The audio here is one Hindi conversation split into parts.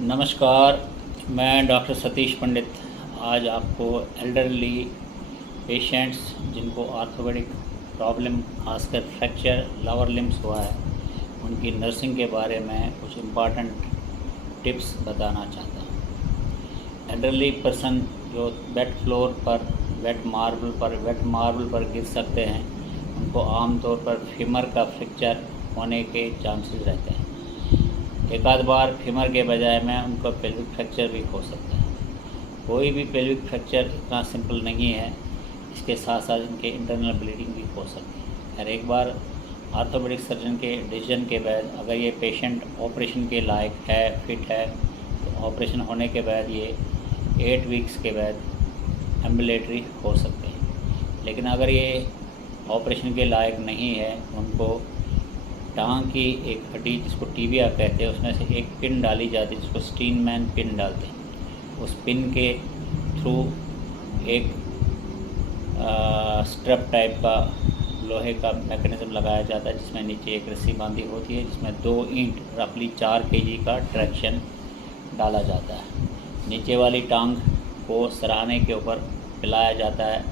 नमस्कार, मैं डॉक्टर सतीश पंडित आज आपको एल्डरली पेशेंट्स जिनको आर्थोपेडिक प्रॉब्लम खासकर फ्रैक्चर लोअर लिम्स हुआ है उनकी नर्सिंग के बारे में कुछ इम्पॉर्टेंट टिप्स बताना चाहता हूँ। एल्डरली पर्सन जो वेट फ्लोर पर वेट मार्बल पर गिर सकते हैं उनको आमतौर पर फीमर का फ्रैक्चर होने के चांसेस रहते हैं। एक आध बार फीमर के बजाय में उनका पेल्विक फ्रैक्चर भी हो सकता है। कोई भी पेल्विक फ्रैक्चर इतना सिंपल नहीं है, इसके साथ साथ इनके इंटरनल ब्लीडिंग भी हो सकती है। और एक बार आर्थोपेडिक सर्जन के डिसीजन के बाद अगर ये पेशेंट ऑपरेशन के लायक है, फिट है, तो ऑपरेशन होने के बाद ये 8 वीक्स के बाद एम्बुलेटरी हो सकते हैं। लेकिन अगर ये ऑपरेशन के लायक नहीं है, उनको टांग की एक हड्डी जिसको टिबिया कहते हैं उसमें से एक पिन डाली जाती है जिसको स्टीनमैन पिन डालते हैं। उस पिन के थ्रू एक स्ट्रप टाइप का लोहे का मैकेनिज़्म लगाया जाता है जिसमें नीचे एक रस्सी बांधी होती है जिसमें 2 ईंट रफली 4 kg का ट्रैक्शन डाला जाता है। नीचे वाली टांग को सराहने के ऊपर पिलाया जाता है,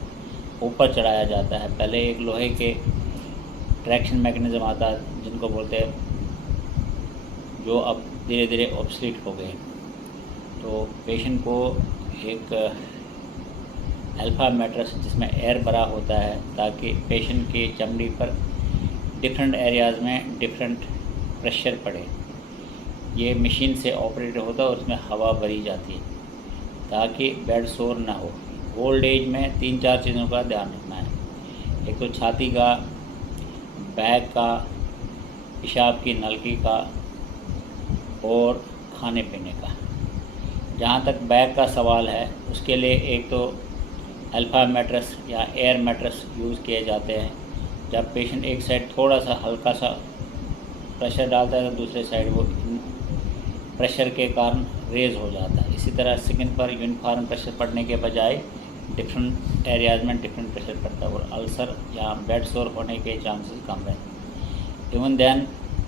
ऊपर चढ़ाया जाता है। पहले एक लोहे के ट्रैक्शन मैकेनिज़्म आता है जिनको बोलते हैं, जो अब धीरे धीरे ऑब्सलीट हो गए। तो पेशेंट को एक अल्फा मैट्रेस जिसमें एयर भरा होता है ताकि पेशेंट के चमड़ी पर डिफरेंट एरियाज़ में डिफरेंट प्रेशर पड़े। ये मशीन से ऑपरेट होता है और उसमें हवा भरी जाती है ताकि बेड सोर ना हो। ओल्ड एज में 3-4 चीज़ों का ध्यान रखना है। एक तो छाती का, बैक का, पेशाब की नलकी का और खाने पीने का। जहाँ तक बैक का सवाल है उसके लिए एक तो अल्फा मैट्रेस या एयर मैट्रेस यूज़ किए जाते हैं। जब पेशेंट एक साइड थोड़ा सा हल्का सा प्रेशर डालता है तो दूसरे साइड वो प्रेशर के कारण रेज हो जाता है। इसी तरह स्किन पर यूनिफॉर्म प्रेशर पड़ने के बजाय डिफरेंट एरियाज में डिफरेंट प्रेशर पड़ता है और अल्सर या बेड सोर होने के चांसेस कम रहते हैं। इवन देन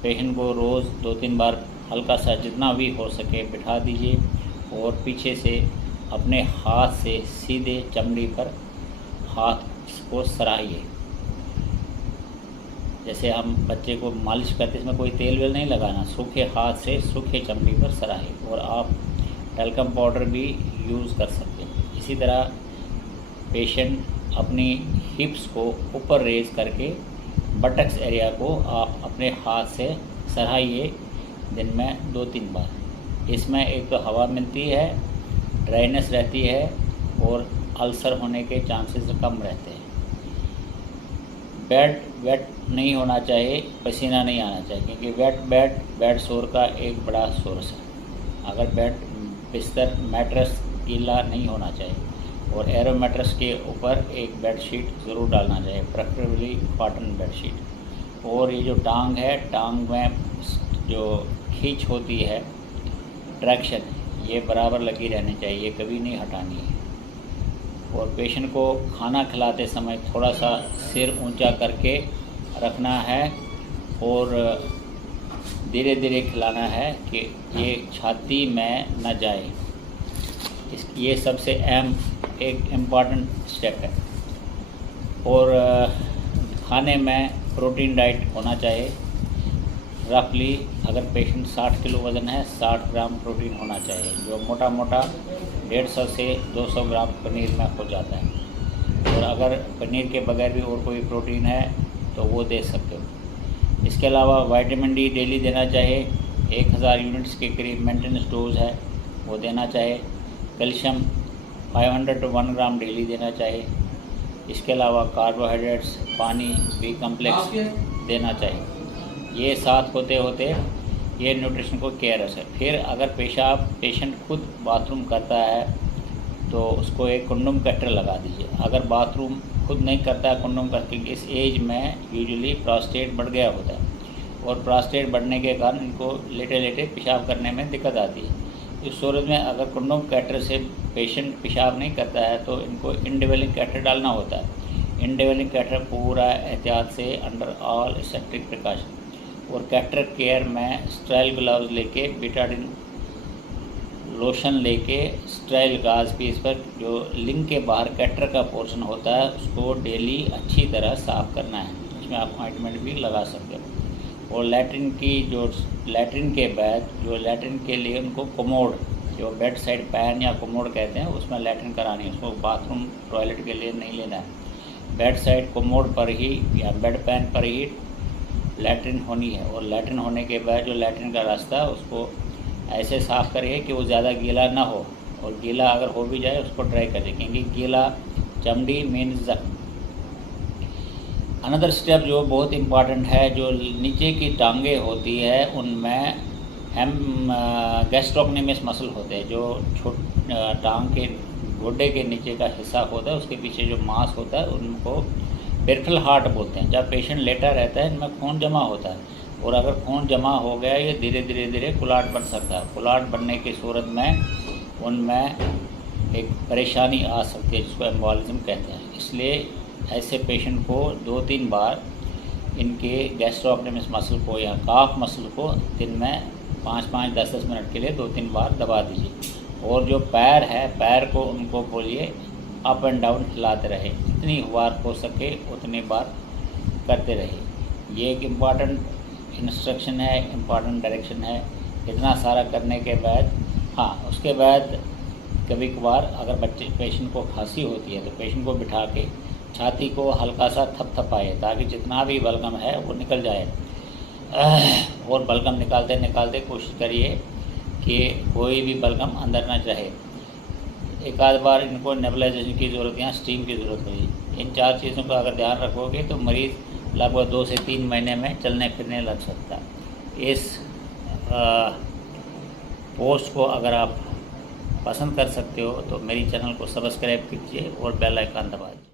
पेशेंट को रोज़ 2-3 बार हल्का सा जितना भी हो सके बिठा दीजिए और पीछे से अपने हाथ से सीधे चमड़ी पर हाथ को सराहिए। जैसे हम बच्चे को मालिश करते इसमें कोई तेल वेल नहीं लगाना, सूखे हाथ से सूखे चमड़ी पर सराहिए। और आप टैल्कम पाउडर भी यूज़ कर सकते हैं। इसी तरह पेशेंट अपनी हिप्स को ऊपर रेज करके बटक्स एरिया को आप अपने हाथ से सराहिए दिन में 2-3 बार। इसमें एक तो हवा मिलती है, ड्राइनेस रहती है और अल्सर होने के चांसेस कम रहते हैं। बेड वेट नहीं होना चाहिए, पसीना नहीं आना चाहिए क्योंकि बेड सोर का एक बड़ा सोर्स है। अगर बेड बिस्तर मैट्रेस गीला नहीं होना चाहिए और एरो मैट्रेस के ऊपर एक बेडशीट ज़रूर डालना चाहिए, प्रेफरेबली कॉटन बेडशीट। और ये जो टांग है, टांग में जो खींच होती है ट्रैक्शन, ये बराबर लगी रहनी चाहिए, ये कभी नहीं हटानी है। और पेशेंट को खाना खिलाते समय थोड़ा सा सिर ऊंचा करके रखना है और धीरे धीरे खिलाना है कि ये छाती में न जाए। ये सबसे अहम एक इम्पॉर्टेंट स्टेप है। और खाने में प्रोटीन डाइट होना चाहिए। रफली अगर पेशेंट 60 किलो वज़न है, 60 ग्राम प्रोटीन होना चाहिए, जो मोटा 150 से 200 ग्राम पनीर में हो जाता है। और अगर पनीर के बगैर भी और कोई प्रोटीन है तो वो दे सकते हो। इसके अलावा विटामिन डी डेली देना चाहिए, 1000 यूनिट्स के करीब मेंटेनेंस डोज है वो देना चाहिए। कैल्शियम 500 to 1 ग्राम डेली देना चाहिए। इसके अलावा कार्बोहाइड्रेट्स, पानी, बी कम्प्लेक्स देना चाहिए। ये साथ होते होते ये न्यूट्रिशन को केयर है। फिर अगर पेशेंट खुद बाथरूम करता है तो उसको एक कुंडम कटर लगा दीजिए। अगर बाथरूम खुद नहीं करता है कुंडम करके, इस एज में यूजुअली प्रोस्टेट बढ़ गया होता है और प्रोस्टेट बढ़ने के कारण इनको लेटे लेटे पेशाब करने में दिक्कत आती है। इस सूरत में अगर कुंडम कैटर से पेशेंट पेशाब नहीं करता है तो इनको इंडिवेलिंग कैटर डालना होता है। इंडिवेलिंग कैटर पूरा एहतियात से अंडर ऑल सेप्टिक प्रिकॉशन और कैटर केयर में स्टेराइल ग्लव्स लेके बीटाडिन लोशन लेके स्ट्राइल गाज पीस पर जो लिंग के बाहर कैटर का पोर्शन होता है उसको डेली अच्छी तरह साफ़ करना है। इसमें आप ऑइंटमेंट भी लगा सकते हो। और लैट्रिन के बाद जो लैट्रिन के लिए उनको कमोड, जो बेड साइड पैन या कमोड कहते हैं, उसमें लैट्रिन करानी है। उसको बाथरूम टॉयलेट के लिए नहीं लेना है। बेड साइड कमोड पर ही या बेड पैन पर ही लैट्रिन होनी है। और लैट्रिन होने के बाद जो लैट्रिन का रास्ता उसको ऐसे साफ़ करिए कि वो ज़्यादा गीला ना हो, और गीला अगर हो भी जाए उसको ड्राई कर दें, क्योंकि गीला चमड़ी मीन्स जख्म। अनदर स्टेप जो बहुत इम्पॉर्टेंट है, जो नीचे की टांगें होती है उनमें हम गैस्ट्रोक्नेमियस मसल होते हैं, जो टांग के गोडे के नीचे का हिस्सा होता है, उसके पीछे जो मांस होता है उनको पेरिफेरल हार्ट बोलते हैं। जब पेशेंट लेटा रहता है इनमें खून जमा होता है, और अगर खून जमा हो गया ये धीरे धीरे कुलाट बन सकता है। कुलाट बनने की सूरत में उनमें एक परेशानी आ सकती है जिसको एम्बोलिज्म कहते हैं। इसलिए ऐसे पेशेंट को 2-3 बार इनके गैस्ट्रोक्नेमियस मसल को या काफ मसल को दिन में 5-5, 10-10 मिनट के लिए 2-3 बार दबा दीजिए। और जो पैर है, पैर को उनको बोलिए अप एंड डाउन हिलाते रहे, जितनी बार हो सके उतनी बार करते रहे। ये एक इम्पॉर्टेंट इंस्ट्रक्शन है, इम्पॉर्टेंट डायरेक्शन है। इतना सारा करने के बाद उसके बाद कभी कभार अगर पेशेंट को खांसी होती है तो पेशेंट को बिठा के छाती को हल्का सा थपथपाए, ताकि जितना भी बलगम है वो निकल जाए। और बलगम निकालते कोशिश करिए कि कोई भी बलगम अंदर ना रहे। एक आध बार इनको नेबुलाइजेशन की ज़रूरत या स्टीम की ज़रूरत होगी। इन 4 चीज़ों का अगर ध्यान रखोगे तो मरीज़ लगभग 2 से 3 महीने में चलने फिरने लग सकता है। इस पोस्ट को अगर आप पसंद कर सकते हो तो मेरी चैनल को सब्सक्राइब कीजिए और बेल आइकन दबा दीजिए।